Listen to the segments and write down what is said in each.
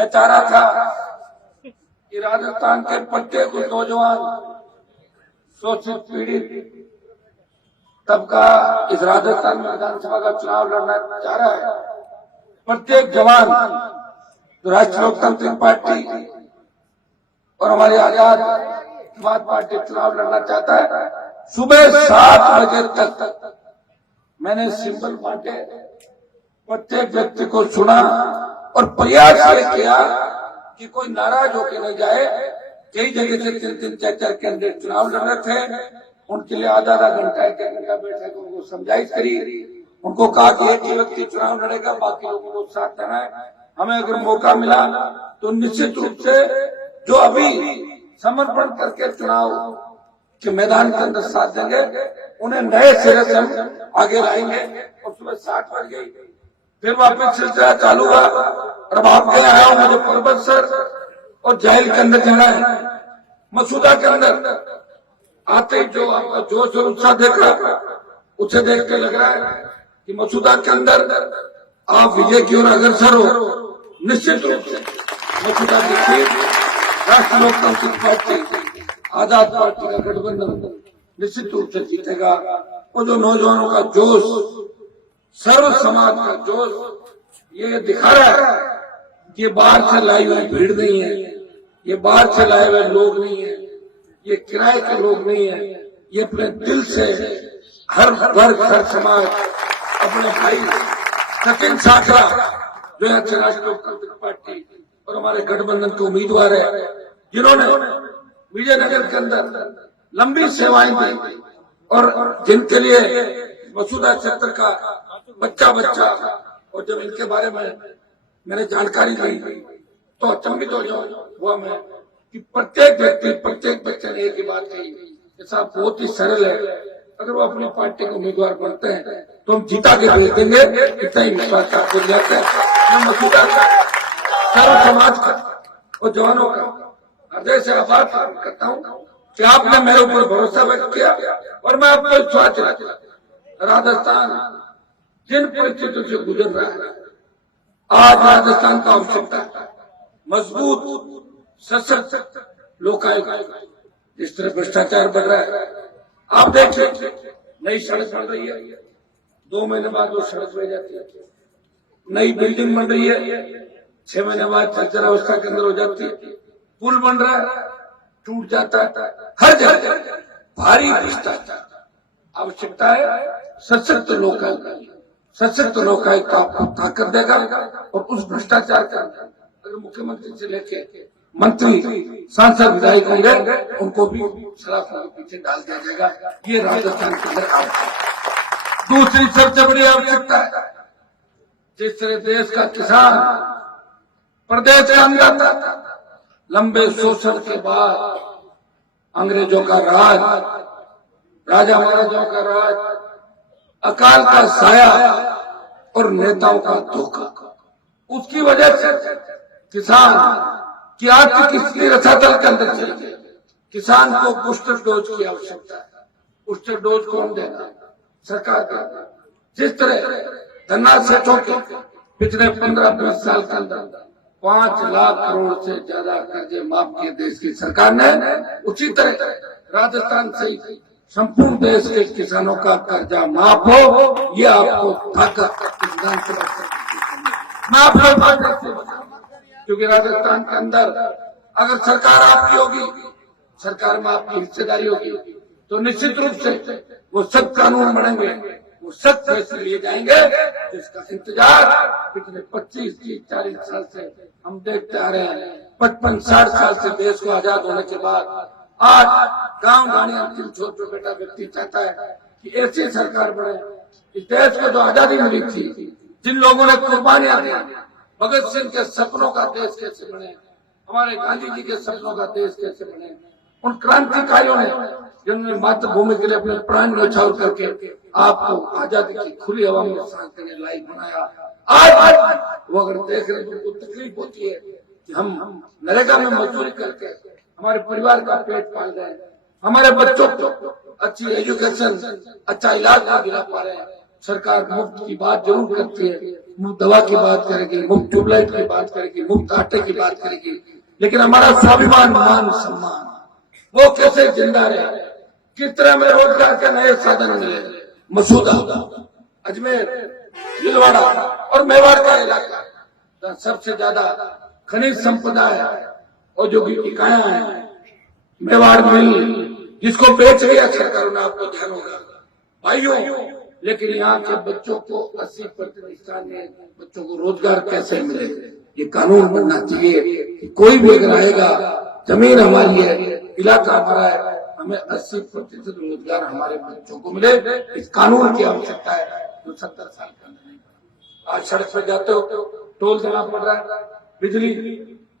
मैं चाह रहा था कि राजस्थान के प्रत्येक नौजवान शोषित पीड़ित तबका इस राजस्थान में विधानसभा का चुनाव लड़ना चाह रहा है। प्रत्येक जवान जो राष्ट्रीय लोकतांत्रिक पार्टी और हमारी आजाद समाज पार्टी चुनाव लड़ना चाहता है, सुबह 7 बजे तक मैंने सिंबल बांटे, प्रत्येक व्यक्ति को सुना और प्रयास ये किया कि कोई नाराज होकर न जाए। कई जगह से 3-3, 4-4 कैंडिडेट चुनाव लड़ रहे थे, उनके लिए आधा घंटा 1 घंटा बैठक उनको समझाइश करी। उनको कहा कि एक ही व्यक्ति चुनाव लड़ेगा, बाकी लोगों को साथ देना है। हमें अगर मौका मिला तो निश्चित रूप से जो अभी समर्पण करके चुनाव के मैदान के अंदर साथ देंगे, उन्हें नए सिरे से हम आगे लाएंगे। और सुबह 7 बज गई, फिर वापस सिलसिला चालू हुआ। और अब आपके आया हूं, मुझे पर्वत सर और जाहिल के अंदर जाना है। मसूदा के अंदर आते ही जो आपका जोश और उत्साह देख रहा, उसे देख के लग रहा है कि मसूदा के अंदर आप विजय की ओर अग्रसर हो। निश्चित रूप से मसूदा की सीट राष्ट्रीय लोकतांत्रिक पार्टी आजाद पार्टी का गठबंधन निश्चित रूप से जीतेगा। और जो नौजवानों का जोश, सर्व समाज का जोश, ये दिखा रहा है कि बाहर से लाई हुई भीड़ नहीं है, ये बाहर से लाए हुए लोग नहीं है, ये किराए के लोग नहीं है, ये अपने दिल से हर वर्ग हर समाज अपने भाई सचिन साखरा जो यहाँ से राष्ट्रीय लोकतांत्रिक पार्टी और हमारे गठबंधन के उम्मीदवार है, जिन्होंने विजयनगर के अंदर लंबी सेवाएं दी और जिनके लिए मसूदा क्षेत्र का बच्चा और जब इनके बारे में मैंने जानकारी ली तो अचंभित हुआ मैं कि प्रत्येक व्यक्ति प्रत्येक बच्चे ने एक ही बात कही कि साहब बहुत ही सरल है, अगर वो अपनी पार्टी के उम्मीदवार बनते हैं तो हम जीता के भेज देंगे। इतना ही विश्वास आपको दिलाते हैं। मैं मसूदा सर्व समाज का और जवानों का हृदय से आभार करता हूँ कि आपने मेरे ऊपर भरोसा व्यक्त किया और मैं आपको विश्वास दिलाता। राजस्थान जिन परिस्थितियों से गुजर रहा है, आज राजस्थान का आवश्यकता है मजबूत सशक्त लोकायुक्त। जिस तरह भ्रष्टाचार बढ़ रहा है, आप देखिए नई सड़क बन रही है, 2 महीने बाद वो सड़क बन जाती है। नई बिल्डिंग बन रही है, 6 महीने बाद चर्चा अवस्था के अंदर हो जाती है। पुल बन रहा है, टूट जाता है। हर जगह भारी भ्रष्टाचार। आवश्यकता है सशक्त लोकायुक्त। सशक्त लोकायुक्त आपको ताकत देगा और उस भ्रष्टाचार का अगर मुख्यमंत्री से लेके मंत्री सांसद विधायक होंगे, उनको भी सलाखों के पीछे डाल दिया जाएगा। ये राजस्थान के अंदर आवश्यकता। दूसरी सबसे बड़ी आवश्यकता है, जिस तरह देश का किसान प्रदेश के अंदर लंबे शोषण के बाद अंग्रेजों का राज, राजा महाराजाओं का राज, अकाल का साया और नेताओं का धोखा, उसकी वजह से किसान की आर्थिक स्थिति रसातल के अंदर चली गई। किसान को बूस्टर डोज की आवश्यकता है। बूस्टर डोज कौन देगा? सरकार का। जिस तरह धनराज सेठों के पिछले 15-20 साल के अंदर 5 लाख करोड़ से ज्यादा कर्जे माफ किए देश की सरकार ने, उसी तरह राजस्थान से संपूर्ण देश के किसानों का कर्जा माफ हो। ये आपको ताकत माफ हो, क्योंकि राजस्थान के अंदर अगर सरकार आपकी होगी, सरकार में आपकी हिस्सेदारी होगी, तो निश्चित रूप से वो सख्त कानून बनेंगे, वो सख्त फैसले लिए जाएंगे, जिसका इंतजार पिछले 25-30-40 साल से हम देखते आ रहे हैं। 55-60 साल से देश को आजाद होने के बाद आज गांव गाड़ी अंतिम छोर पर बेटा व्यक्ति चाहता है कि ऐसी सरकार बने। इस देश को जो आजादी मिली थी, जिन लोगों ने कुर्बानियां दी, भगत सिंह के सपनों का देश कैसे बने, हमारे गांधी जी के सपनों का देश कैसे बने, उन क्रांतिकारियों ने जिन्होंने मातृभूमि के लिए अपने प्राण न्यौछावर करके आपको आजादी की खुली हवा में सांस लेने लायक बनाया। आज वो अगर देख रहे तो उनको तकलीफ होती है कि हम नरेगा में मजदूरी करके हमारे परिवार का पेट पाल रहे हैं, हमारे बच्चों को अच्छी एजुकेशन, अच्छा इलाज ना दिला पा रहे हैं, सरकार मुफ्त की बात जरूर करती है, मुफ्त दवा की बात करेगी, मुफ्त ट्यूबलाइट की बात करेगी, मुफ्त आटे की बात करेगी, लेकिन हमारा स्वाभिमान, मान सम्मान वो कैसे जिंदा रहे? किस तरह में रोजगार के नए साधन मिले? मसूदा, अजमेर, भीलवाड़ा और मेवाड़ का इलाका जहाँ सबसे ज्यादा खनिज संपदा है, औद्योगिक इकाइयां हैं, मेवाड़ मिल जिसको बेच दिया सरकारों ने, आपको ध्यान होगा भाइयों। लेकिन यहाँ के बच्चों को 80% स्थान में बच्चों को रोजगार कैसे मिले? ये कानून बनना चाहिए कि कोई भी अगर आएगा, जमीन हमारी है, इलाका हमारा है, हमें 80% रोजगार हमारे बच्चों को मिले। इस कानून की आवश्यकता है जो 70 साल के अंदर नहीं बना। आज सड़क पर जाते हो टोल देना पड़ रहा है, बिजली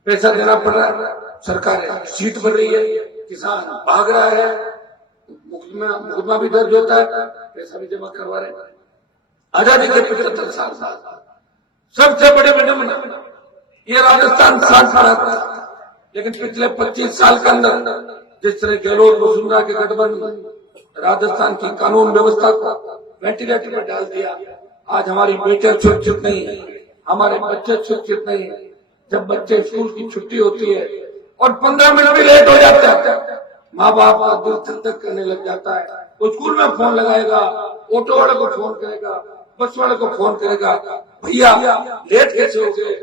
पैसा देना पड़ रहा है, सरकार सीट बढ़ रही है, किसान भाग रहा है, मुकदमा भी दर्ज होता है, पैसा भी जमा करवा रहे हैं। आजादी के 75 साल सबसे बड़े नमूना ये राजस्थान साथ खड़ा था, लेकिन पिछले 25 साल के अंदर जिस तरह गहलोत वसुंधरा के गठबंधन राजस्थान की कानून व्यवस्था को वेंटिलेटर पर डाल दिया। आज हमारी बेटियां सुरक्षित नहीं है, हमारे बच्चे सुरक्षित नहीं है। जब बच्चे स्कूल की छुट्टी होती है और 15 मिनट भी लेट हो जाता है, माँ बाप का दिल धक करने लग जाता है। वो स्कूल में फोन लगाएगा, ऑटो वाले को फोन करेगा, बस वाले को फोन करेगा, भैया लेट कैसे हो गए?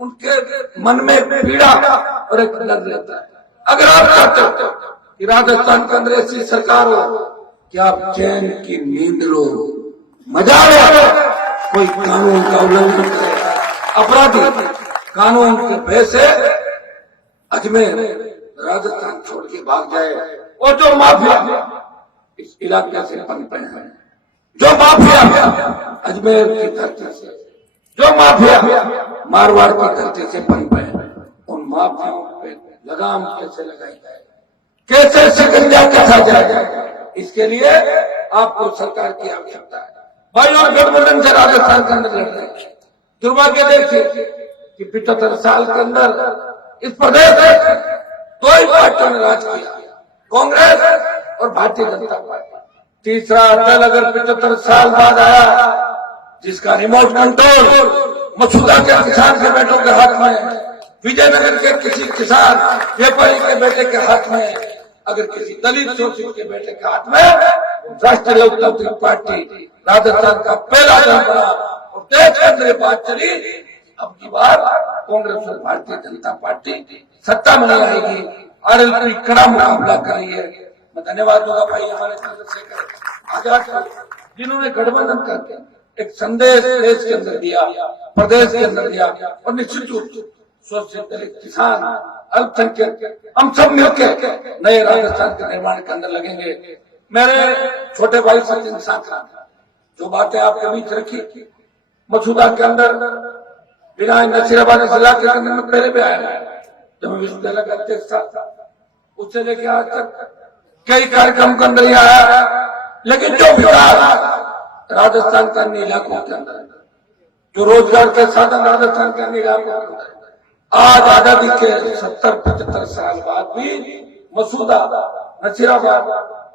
उनके मन में पीड़ा और एक डर रहता है। अगर आप चाहते हो कि राजस्थान के अंदर ऐसी सरकार हो कि आप चैन की नींद लो, मजा लो, कोई कानून का उल्लंघन करे, अपराधी कानून के भय से अजमेर राजस्थान छोड़ के भाग जाए, और जो माफिया इस इलाके से पनपे हैं, जो माफिया अजमेर की धरती से, जो माफिया मारवाड़ की धरती से पनपे हैं, उन माफियाओं पे लगाम कैसे लगाई जाए, कैसे शिकंजा कसा जाए, इसके लिए आपको सरकार की आवश्यकता है। भाइयों, गठबंधन से राजस्थान के अंदर लड़ रहे हैं। दुर्भाग्य देखिए कि 75 साल के अंदर इस प्रदेश में दो ही पार्टियों ने राज किया, कांग्रेस और भारतीय जनता पार्टी। तीसरा दल अगर 75 साल बाद आया जिसका रिमोट कंट्रोल मसूदा के किसान के बेटों के हाथ में, विजयनगर के किसी किसान व्यापारी के बेटे के हाथ में, अगर किसी दलित शोषित के बेटे के हाथ में, राष्ट्रीय लोकतांत्रिक पार्टी राजस्थान का पहला दल बना और देश के अंदर बात चली। अब की बार कांग्रेस और भारतीय जनता पार्टी सत्ता में नहीं आएगी, आरएलपी कड़ा मुकाबला कर रही है। मैं धन्यवाद दूंगा भाई हमारे चंद्रशेखर आजाद जिन्होंने गठबंधन करके एक संदेश देश के अंदर दिया, प्रदेश के अंदर दिया, और निश्चित रूप से शोषित दलित किसान अल्पसंख्यक हम सब मिलकर नए राजस्थान के निर्माण के अंदर लगेंगे। मेरे छोटे भाई सचिन साखा जो बातें आपके बीच रखी, मसूदा के अंदर बिना नसीराबाद जिला के अंदर में पहले भी आया जब मैं विश्वविद्यालय का अध्यक्ष था, उससे लेके आज तक कई कार्यक्रम के अंदर ही आया। लेकिन जो विकास राजस्थान के अन्य इलाकों के अंदर, जो रोजगार के साधन राजस्थान के अन्य इलाकों के अंदर, आज आजादी के 70-75 साल बाद भी मसूदा, नसीराबाद,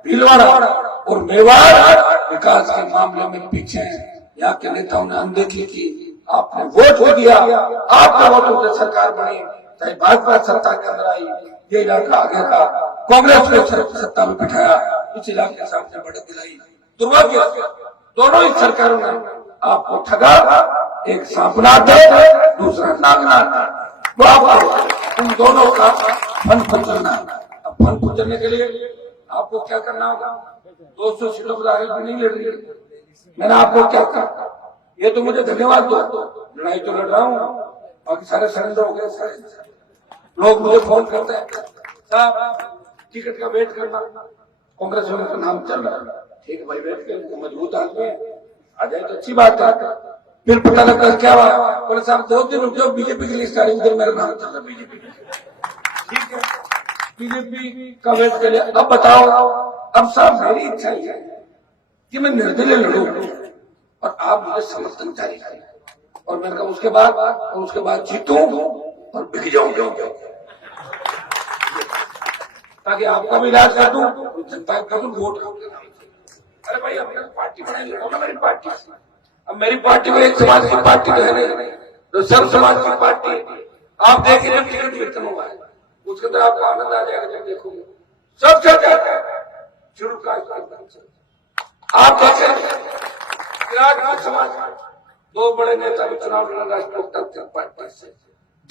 भीलवाड़ा और मेवाड़ विकास के मामले में पीछे हैं। यहाँ के नेताओं ने अनदेखी की, आपने वोट दिया, आपका वोटों से सरकार बनी, चाहे भाजपा सत्ता के अंदर आई, ये इलाका आगे का कांग्रेस को सत्ता में बिठाया, इस इलाके के सामने बढ़त दिलाई। दुर्भाग्य दोनों ही सरकारों ने आपको ठगा, एक सांपनाथ है, दूसरा नागनाथ। वो आपको उन दोनों का फन कुचलना। अब फन कुचलने के लिए आपको क्या करना होगा? 200 सीटों पर आगे नहीं लड़ रही है, मैंने आपको क्या कहा? ये तो मुझे धन्यवाद दो, लड़ाई तो लड़ रहा हूँ, बाकी सारे सरेंडर हो गए। सारे लोग मुझे फोन करते हैं, साहब टिकट का वेट करना, कांग्रेस वालों का नाम चल रहा है। ठीक है भाई, वेट कर, मजबूत आदमी है, आ जाए तो अच्छी बात है। फिर पता लगता है क्या हुआ, बोले साहब 2 दिन रुक जाओ, बीजेपी की लिस्ट आ रही, उधर मेरा नाम चल रहा है बीजेपी। ठीक है, बीजेपी का वेट कर लिया। अब बताओ, अब साहब मेरी इच्छा है कि मैं निर्दलीय लड़ूं और आप मुझे समर्थन जारी करें, और मैंने कहा उसके बाद जीतूं और बिक जाऊंगा, ताकि आपका भी इलाज कर दूं, जनता का भी वोट कर दूं। अरे भाई हमने पार्टी बनाई, लो ना मेरी पार्टी। अब मेरी पार्टी में एक समाज की पार्टी तो है नहीं, तो सब समाज की पार्टी। आप देखिए जब टिकट वितरण हुआ है उसके अंदर आपको आनंद आ जाएगा जब देखोगे सबसे ज्यादा शुरू का आप देखें राजपूत समाज दो बड़े नेता भी चुनाव लड़ा राष्ट्रीय लोकतांत्रिक पार्टी से,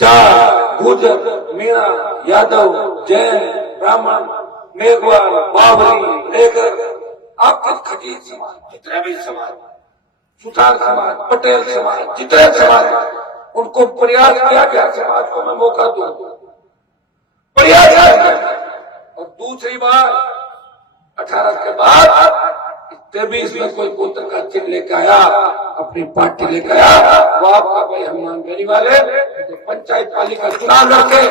जाट, गुर्जर, मीणा, यादव, जैन, ब्राह्मण, मेघवाल, बावरी, लेकर आपके खटीर समाज, जितने भी समाज, सुतार समाज, पटेल समाज, जितने समाज, उनको प्रयास किया गया समाज को मैं मौका दूं, प्रयास किया। और दूसरी बार 18 के बाद 23 में कोई गोत्र का चिन्ह लेकर आया, अपनी पार्टी लेकर आया, वो आपका भाई हनुमान बेनीवाल है। तो पंचायत पालिका चुनाव लड़के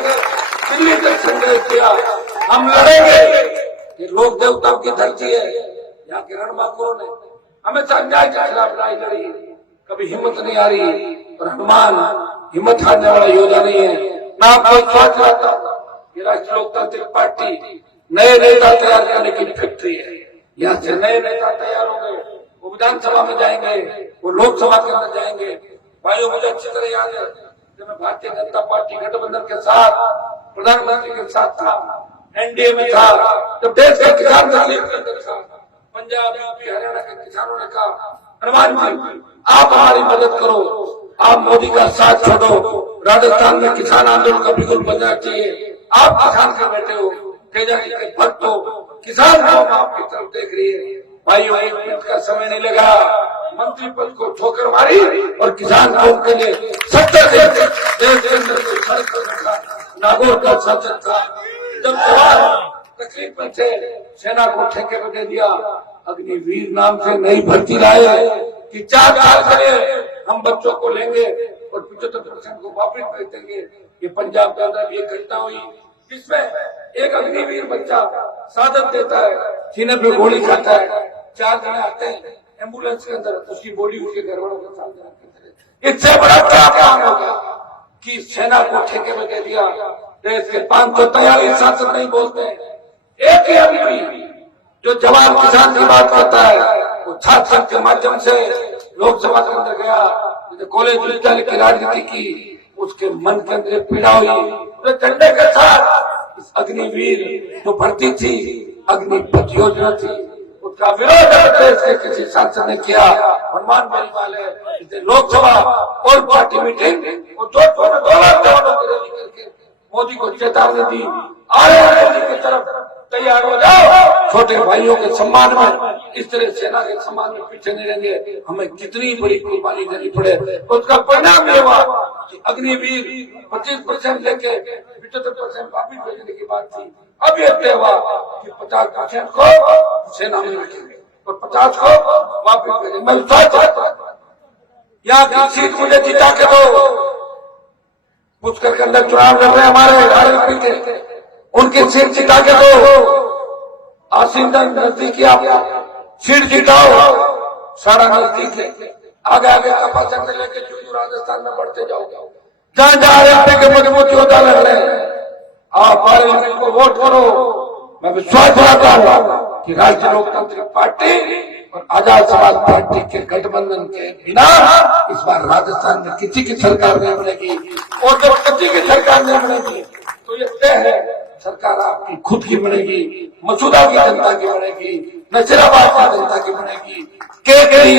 दिल्ली तक संदेश किया, हम लड़ेंगे। ये लोक देवताओं की धरती है, यहाँ के रणबांकुरों ने हमेशा अन्याय के खिलाफ लड़ाई लड़ी, कभी हिम्मत नहीं आ रही। और हनुमान हिम्मत हारने वाला योद्धा नहीं है। मैं आपको विश्वास दिलाता हूँ कि राष्ट्रीय लोकतांत्रिक पार्टी नए नेता तैयार करने की फैक्ट्री है। यहाँ से नए नेता तैयार होंगे, वो विधानसभा में जाएंगे, वो लोकसभा के अंदर जाएंगे। भाइयों मुझे अच्छी तरह याद है जब मैं भारतीय जनता पार्टी गठबंधन के साथ प्रधानमंत्री के साथ था, एनडीए में था, जब देश के किसान तकलीफ के अंदर था, पंजाब, यूपी, हरियाणा के किसानों ने कहा हनुमान जी आप हमारी मदद करो, आप मोदी का साथ छोड़ो, राजस्थान में किसान आंदोलन का बिल्कुल बनना चाहिए, आप किसान के बैठे हो, तेजाजी के भक्त हो, किसान कौम आपकी तरफ देख रही है। भाइयों 1 मिनट का समय नहीं लगा, मंत्री पद को ठोकर मारी और किसान कौम के लिए 70 देश के अंदर कोई सड़क पर बैठा नागौर का शासक था। जब जवान तकलीफ में थे, सेना को ठेके पर दे दिया, अग्निवीर नाम से नई भर्ती लाए कि 4 साल के लिए हम बच्चों को लेंगे और 75% को वापस भेज देंगे। ये पंजाब के अंदर ये घटना हुई, जिसमें एक अग्निवीर बच्चा साधन देता है, सीने पे गोली खाता है, 4 जने आते हैं एम्बुलेंस के अंदर, उसकी बॉडी उसके घर वालों के साथ। इससे बड़ा क्या काम होगा कि सेना को ठेके में दे दिया। देश के 543 सांसद नहीं बोलते, एक ही आदमी जो जवान किसान की बात करता है वो छात्र संघ के माध्यम से लोकसभा के अंदर गया, कॉलेज विद्यालय की राजनीति की, उसके मन के अंदर पीड़ा हुई, उसने झंडे के साथ इस अग्निवीर जो भर्ती थी, अग्निपथ योजना थी, उसका विरोध देश के किसी सांसद ने किया। हनुमान बेनीवाल है, लोकसभा और पार्टी मीटिंग और जोधपुर में 2 लाख जवानों की रैली करके मोदी को चेतावनी दी, आए मोदी की तरफ तैयार हो जाओ, छोटे भाइयों के सम्मान में, इस तरह सेना के सम्मान में पीछे नहीं रहेंगे। हमें कितनी बड़ी कुर्बानी देनी पड़े, उसका परिणाम ये हुआ कि अग्निवीर 25% लेके 75% वापिस भेजने की बात थी। अब ये तय हुआ कि 50% को सेना में रखेंगे और 50 को वापिस भेजेंगे। मैं विश्वास करता हूं यहाँ की सीट मुझे जिता के दो। पुष्कर के अंदर चुनाव लड़ रहे हमारे आरएलपी के, उनकी सीट जिता के दो। आसिंदा नजदीकी आप सीट जिताओ, सारा नजदीक है। आगे आगे कपासन से लेकर जो राजस्थान में बढ़ते जाओ, जहां जहां आरएलपी के मजबूत योद्धा लड़ रहे हैं, आप आरएलपी को वोट करो। मैं विश्वास दिलाता हूं कि राष्ट्रीय लोकतांत्रिक पार्टी और आजाद समाज पार्टी के गठबंधन के बिना इस बार राजस्थान में किसी की सरकार नहीं बनेगी। और जब किसी की सरकार नहीं बनेगी तो ये तय है सरकार आपकी खुद की बनेगी, मसूदा की जनता की बनेगी, नसीराबाद की जनता की बनेगी, केकरी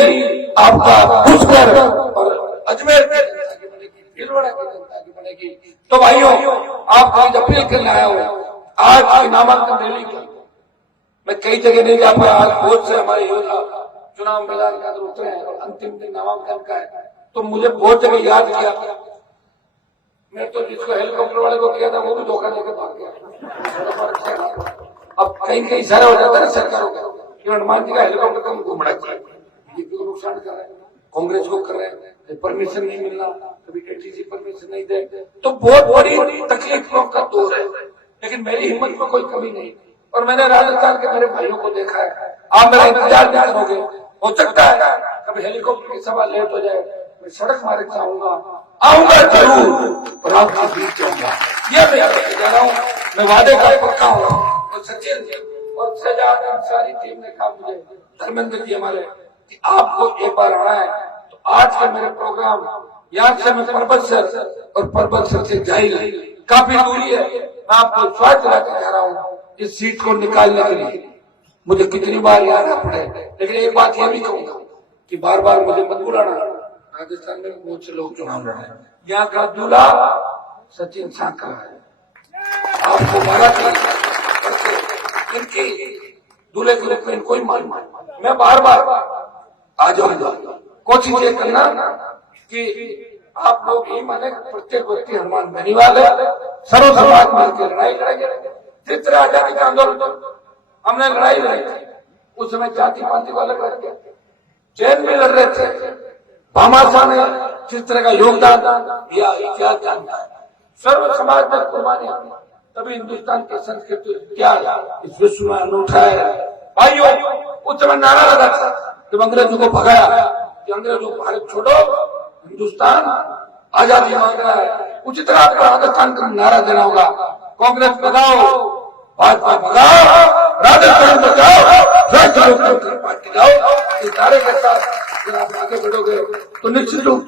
आपका पुष्कर और अजमेर की जनता की बनेगी, भीलवाड़ा की जनता की बनेगी। तो भाइयों आपको आज अपील करने आया हूँ, आज की नामांकन रैली को मैं कई जगह नहीं जा पाया। आज बहुत से हमारे योद्धा चुनाव मैदान के अंदर उतरे हैं और अंतिम दिन नामांकन का है, तो मुझे बहुत जगह याद किया। मैं तो जिसको हेलीकॉप्टर वाले को किया था वो भी धोखा देकर भाग गया। अब कहीं कहीं इशारा हो जाता है सरकारों का कि हनुमान जी का हेलीकॉप्टर कम घूमना चाहिए, बीजेपी को नुकसान कर रहे हैं, कांग्रेस को कर रहे हैं, परमिशन नहीं मिलना, कभी एटीसी परमिशन नहीं दे, तो बहुत बड़ी तकलीफों का दौर है। लेकिन मेरी हिम्मत में कोई कमी नहीं और मैंने राजस्थान के मेरे भाइयों को देखा है। आप मेरा इंतजार भी करोगे, हो सकता है कभी हेलीकॉप्टर की सभा लेट हो जाए, मैं सड़क मार्ग से आऊंगा जरूर और आपके बीच आऊंगा। ये मैं कह रहा हूँ, मैं वादे का पक्का हूँ। और सचिन और सजा सारी टीम ने कहा मुझे धर्मेंद्र जी हमारे कि आपको एक बार आना है तो आज के मेरे प्रोग्राम यहाँ से मैं पर्वत से और पर्वत से जाइल काफी दूरी है। मैं आपको स्वागत दिलाते कह रहा हूँ इस सीट को निकालने के लिए मुझे कितनी बार यहाँ आना पड़े, लेकिन एक बात यह भी कहूंगा कि बार बार मुझे मत बुलाना। राजस्थान में बहुत से लोग चुनाव लड़ रहे हैं, यहाँ का दूल्हा सचिन सांकरा है। आपको भारत इनकी दूल्हे के रूप में इनको ही मान मैं बार बार आ जाऊंगा। कोशिश ये करना कि आप लोग ही माने प्रत्येक व्यक्ति हनुमान बेनीवाल है, सर्व समाज मिलकर लड़ाई लड़ेंगे। जिस तरह आजादी का आंदोलन हमने लड़ाई लड़ी थी उस समय जाति पाति वाले बैठ गए, जैन भी लड़ रहे थे। भामाशाह ने जिस तरह का योगदान दिया इतिहास जानता है। सर्व समाज में कुर्बानी तभी हिंदुस्तान की संस्कृति इतिहास इस विश्व में अनूठा है। भाइयों उस समय नारा लगा था जब अंग्रेजों को भगाया कि अंग्रेजों को भारत छोड़ो, हिंदुस्तान आजादी मांग रहा है। उसी तरह आपको राजस्थान का नारा देना होगा, कांग्रेस भगाओ, भाजपा भगाओ, राजस्थान बचाओ, राष्ट्रीय लोकतांत्रिक पार्टी जाओ। इस नारे के साथ अगर आप आगे बढ़ोगे तो निश्चित रूप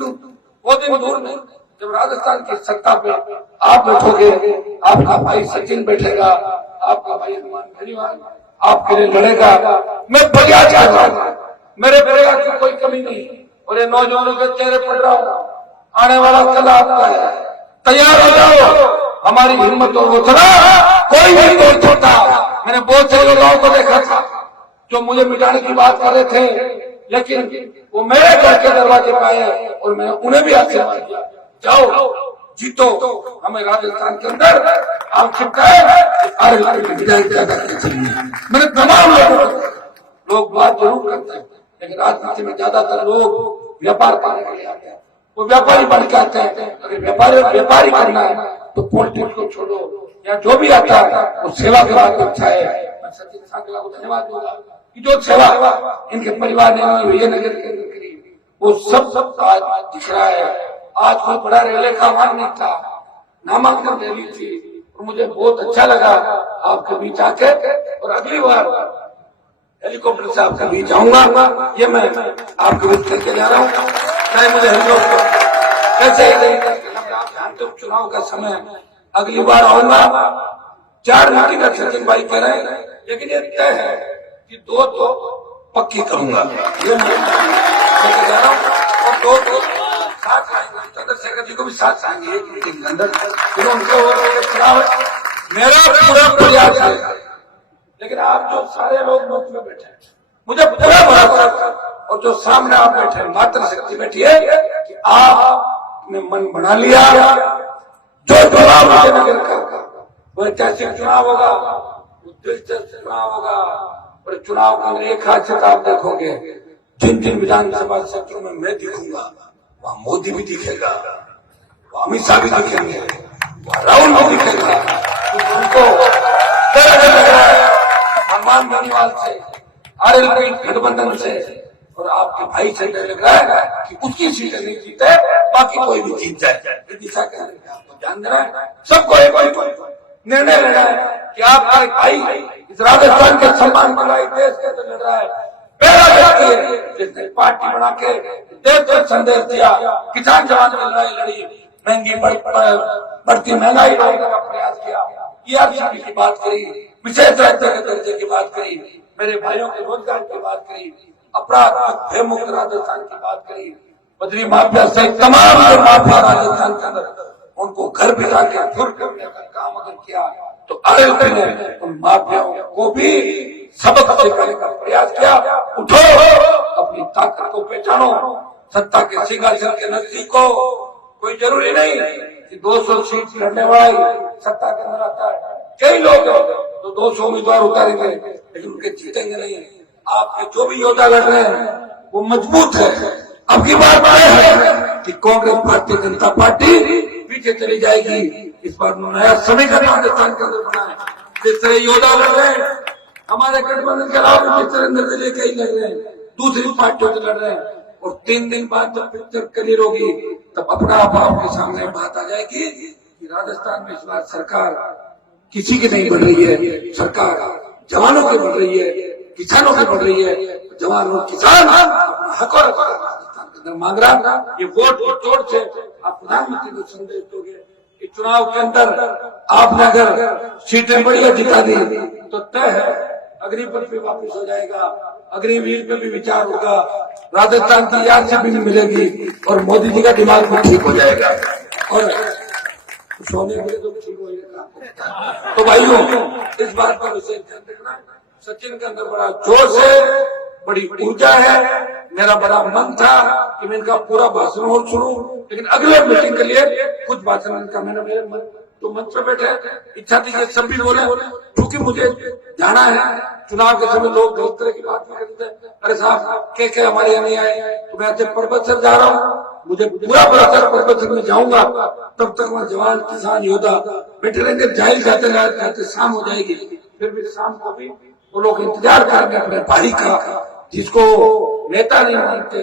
वो दिन दूर नहीं जब राजस्थान की सत्ता पे आप बैठोगे, आपका भाई सचिन बैठेगा, आपका भाई हनुमान बेनीवाल आपके लिए लड़ेगा। मैं प्रयास कर रहा हूँ, मेरे प्रयास की कोई कमी नहीं। और ये नौजवानों के चेहरे पड़ रहा हूँ, आने वाला कल आपका है, तैयार हो जाओ। हमारी हिम्मत और हौसला कोई नहीं तोड़ सकता। मैंने बहुत से लोगों को देखा था जो मुझे मिटाने की बात कर रहे थे, लेकिन वो मेरे घर के दरवाजे पे आए और मैंने उन्हें भी आशीर्वाद दिया, जाओ जीतो। हमें राजस्थान के अंदर आवश्यकता है विधायक ज्यादा करनी चाहिए। मैंने तमाम लोग बात जरूर करते हैं, लेकिन राजनीति में ज्यादातर लोग व्यापार पाने के लिए आते हैं, वो व्यापारी बन के आते हैं। अगर व्यापारी करना है तो पॉलिटिक्स को छोड़ो, या जो भी आता है वो सेवा के बाद अच्छा है। मैं सचिन सांकरा को धन्यवाद दूंगा कि जो सेवा इनके परिवार ने विजयनगर के अंदर करी वो सब आज दिख रहा है। आज कोई बड़ा रेले का आह्वान नहीं था, नामांकन रैली थी और मुझे बहुत अच्छा लगा आपके बीच आके। और अगली बार हेलीकॉप्टर से आपके बीच आऊंगा, ये मैं आपके बीच करके जा रहा हूँ। चाहे मुझे हेलीकॉप्टर कैसे आप जानते हो चुनाव का समय, अगली बार आऊंगा 4 मीटिंग का सचिन भाई कह रहे हैं, लेकिन ये तय है कि 2 तो पक्की करूंगा। ये मैं जा रहा हूँ और 2 तो साथ आएंगे, चंद्रशेखर जी को भी साथ आएंगे एक मीटिंग के अंदर। मेरा पूरा प्रयास है, लेकिन आप जो सारे लोग मुफ्त में बैठे हैं मुझे पूरा भरोसा, और जो सामने आप बैठे मात्र शक्ति बैठी है कि आपने मन बना लिया जो चुनाव विजयनगर का वो ऐतिहासिक चुनाव होगा, दिलचस्प चुनाव होगा। और चुनाव का एक खासियत आप देखोगे, जिन जिन विधानसभा क्षेत्रों में मैं दिखूंगा वहाँ मोदी भी दिखेगा, वहाँ अमित शाह भी दिखेंगे, वहाँ राहुल भी दिखेगा। उनको लग रहा है हनुमान बेनीवाल से, आरएलपी गठबंधन से और आपके भाई से लग रहा है कि उसकी सीटें नहीं जीते, बाकी कोई भी जीत जाए। दिशा क्या है आपको ध्यान देना है, सबको एक निर्णय लेना है कि आपका एक भाई इस राजस्थान के सम्मान के लिए देश के अंदर लड़ रहा है। पहला व्यक्ति है जिसने पार्टी बना के देश को संदेश दिया, किसान जवान की लड़ाई लड़ी, महंगी बढ़ती महंगाई रोकने का प्रयास किया, ईआरसीबी की बात करी, विशेष राज्य के दर्जे की बात करी, मेरे भाइयों के रोजगार की बात करी, अपराध मुक्त राजस्थान की बात करी, बद्री माफिया से तमाम जो माफिया राजस्थान के अंदर उनको घर भिजा के दूर करने का काम अगर किया तो आरएलपी ने उन माफियाओं को भी सबक सिखाने का प्रयास किया। उठो, अपनी ताकत को पहचानो, सत्ता के सिंहासन के नजदीक को कोई जरूरी नहीं कि 200 सीट लड़ने वाले सत्ता के अंदर आता है। कई लोग तो 200 उम्मीदवार उतारेंगे लेकिन उनके जीतेंगे नहीं। आपके जो भी योद्धा लड़ रहे हैं वो मजबूत है। अब की बात है कि कांग्रेस भारतीय जनता पार्टी पीछे चली जाएगी। इस बार नया समीकरण राजस्थान के अंदर बना है। जिस तरह योद्धा लड़ रहे हैं, हमारे गठबंधन के अलावा जिस तरह निर्दलीय कई लड़ रहे हैं, दूसरी पार्टियों से लड़ रहे हैं, और 3 दिन बाद जब पिक्चर क्लियर होगी तब अपना आप आपके सामने बात आ जाएगी कि राजस्थान में इस बार सरकार किसी की नहीं बन रही है, सरकार जवानों की बन रही है। किसानों की बढ़ रही है। जवान और किसान अपना हक और अधिकार राजस्थान के अंदर मांग रहा। ये वोट की तोड़ से आप प्रधानमंत्री को संदेश दोगे कि चुनाव के अंदर आपने अगर सीटें बढ़िया जिता दी तो तय है अग्निपथ पे वापस हो जाएगा, अग्निवीर पे भी विचार होगा, राजस्थान की याद से भी मिलेगी और मोदी जी का दिमाग भी ठीक हो जाएगा और सोने के लिए तो ठीक हो जाएगा। तो भाइयों इस बात पर विशेष ध्यान रखना। सचिन के अंदर बड़ा जोश है, बड़ी ऊर्जा है। मेरा बड़ा मन था कि मैं इनका पूरा भाषण और सुनूं, लेकिन अगले मीटिंग के लिए कुछ भाषण इनका मैंने मेरे मन तो मंच पे बैठे इच्छा थी कि सब भी बोले, क्योंकि मुझे जाना है। चुनाव के समय लोग बहुत तरह की बात भी करते हैं, अरे साहब के हमारे यहाँ नहीं आए, तो मैं आज पर्वत सर जा रहा हूँ, मुझे पूरा भरोसा पर्वत सर में जाऊंगा, तब तक वहाँ जवान किसान योद्धा बैठे रहेंगे। जाहिर जाते जाते शाम हो जाएगी, फिर भी शाम को भी वो लोग इंतजार करेंगे अपने भाई का, जिसको नेता नहीं मानते,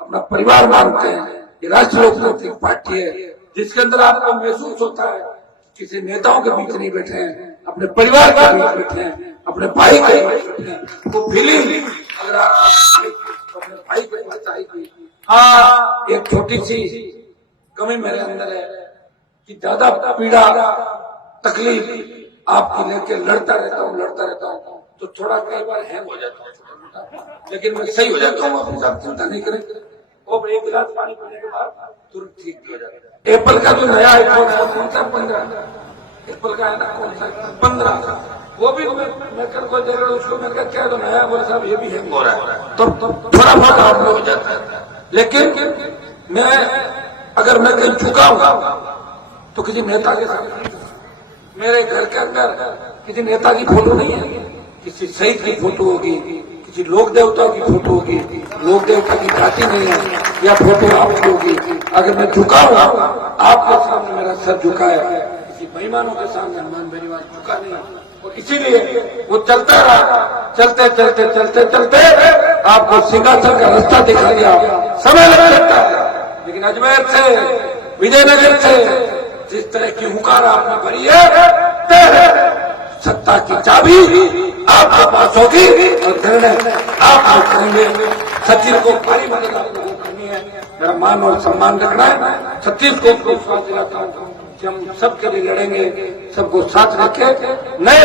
अपना परिवार मानते हैं। ये राष्ट्रीय लोकतांत्रिक पार्टी है जिसके अंदर आपको महसूस होता है किसी नेताओं के बीच नहीं बैठे हैं, अपने परिवार के बीच बैठे हैं, अपने भाई के बीच बैठे हैं। वो फीलिंग अगर आप अपने भाई के पास आएगी। हाँ, एक छोटी सी कमी मेरे अंदर है कि ज्यादा पीड़ा तकलीफ आपको लेके लड़ता रहता हूँ तो थोड़ा कई बार हैंग हो जाता हूँ, लेकिन मैं सही हो जाता हूँ। अपने साथ चिंता नहीं करें, वो एक गिलास पानी पीने के बाद तुरंत ठीक हो जाता है। एप्पल का जो नया आईफोन है कौन सा 15 एप्पल का है ना, कौन सा 15, वो भी मैं कल को देख रहा हूँ उसको, मैंने कहा क्या तो नया बोला साहब ये भी हैंग हो रहा है, तो थोड़ा बहुत आप हो जाता है। लेकिन मैं अगर मैं कहीं झुका हूँ तो किसी नेता के सामने, मेरे घर के अंदर किसी नेता की फोटो नहीं है, किसी शहीद की फोटो होगी, किसी लोक देवता की फोटो होगी, लोक देवता की जाति नहीं है या फोटो आपकी होगी। अगर मैं झुका हूँ आपके सामने मेरा सर झुका है, किसी बेईमानों के सामने हनुमान बेरीवाल झुका नहीं, और इसीलिए वो चलता रहा। चलते चलते चलते चलते आपको सिंहासन का रास्ता दिखा दिया, समय लग सकता है, लेकिन अजमेर से विजयनगर से जिस तरह की हुकार आपने भरी है, सत्ता की चाबी आपके पास होगी और निर्णय आप करेंगे। सचिन को बड़ी मदद आपको करनी है, मेरा मान और सम्मान रखना है। सतीश को विश्वास दिलाता हूँ कि हम सबके लिए लड़ेंगे, सबको साथ रखे नए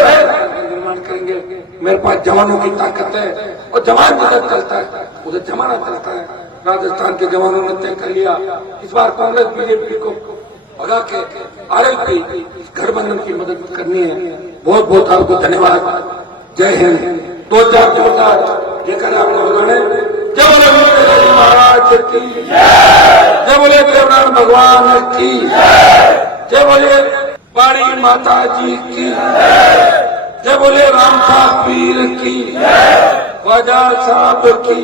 निर्माण करेंगे। मेरे पास जवानों की ताकत है और जवान जिधर चलता है उधर जमाना चलता है। राजस्थान के जवानों ने तय कर लिया इस बार कांग्रेस बीजेपी को भगा के आरएलपी गठबंधन की मदद करनी है। बहुत बहुत आपको धन्यवाद। जय हिंद। 2004 लेकर आपने बताने जय बोले वीर महाराज की जय बोले देवनाथ भगवान की जय बोले पाड़ी माता जी की जय बोले रामपाल पीर की ख्वाजा साहब की।